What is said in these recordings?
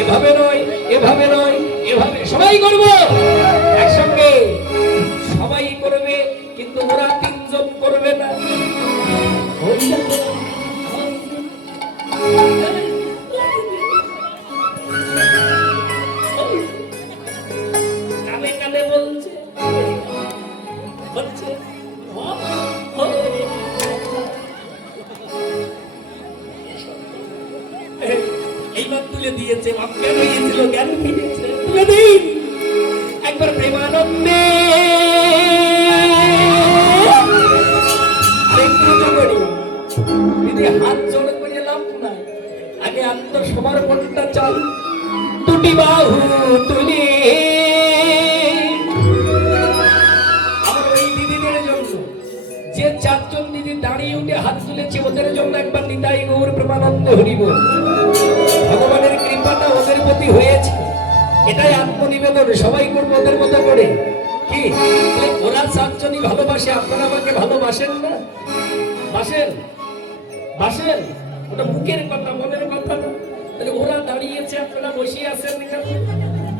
এভাবে নয়, এভাবে নয়, এভাবে সবাই করবো একসঙ্গে, সবাই করবে, কিন্তু ওরা তিনজন করবে না। কানে কানে বলছে হচ্ছে এইবার তুলে দিয়েছে, অজ্ঞান হয়েছিল, জ্ঞান ফিরেছে, তুলে দিন একবার প্রেমানন্দে। দিদি হাত জোড় করে লাভ নাই, আগে আত্মসমর্পণটা চাই। দুটি বাহু তুলে আমার ওই দিদিদের জন্য, যে চারজন দিদি দাঁড়িয়ে উঠে হাত তুলেছে ওদের জন্য একবার নিতাই গৌর প্রেমানন্দ হরিব। ভগবানের কৃপাটা ওদের প্রতি হয়েছে, এটাই আত্মনিবেদন, সবাই করবো ওদের মতো করে। কি ওরা চারজনই ভালোবাসে, আপনারা আমাকে ভালোবাসেন না? বাসেন বাসেন, ওটা মুখের কথা, মনের কথা না। তাহলে ওরা দাঁড়িয়েছে, আপনারা বসে আছেন,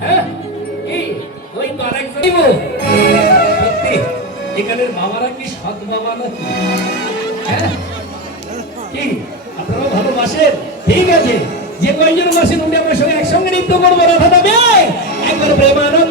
হ্যাঁ কি ওই তো আরেকজন। সত্যি এখানের বাবারা কি সৎ বাবা নাকি? হ্যাঁ কি আপনারা ভালোবাসেন? ঠিক আছে, যে কয়জন বাসেন উনি আমার সঙ্গে একসঙ্গে নৃত্য করবো, রাধা দেবে একবার প্রেমানন্দ।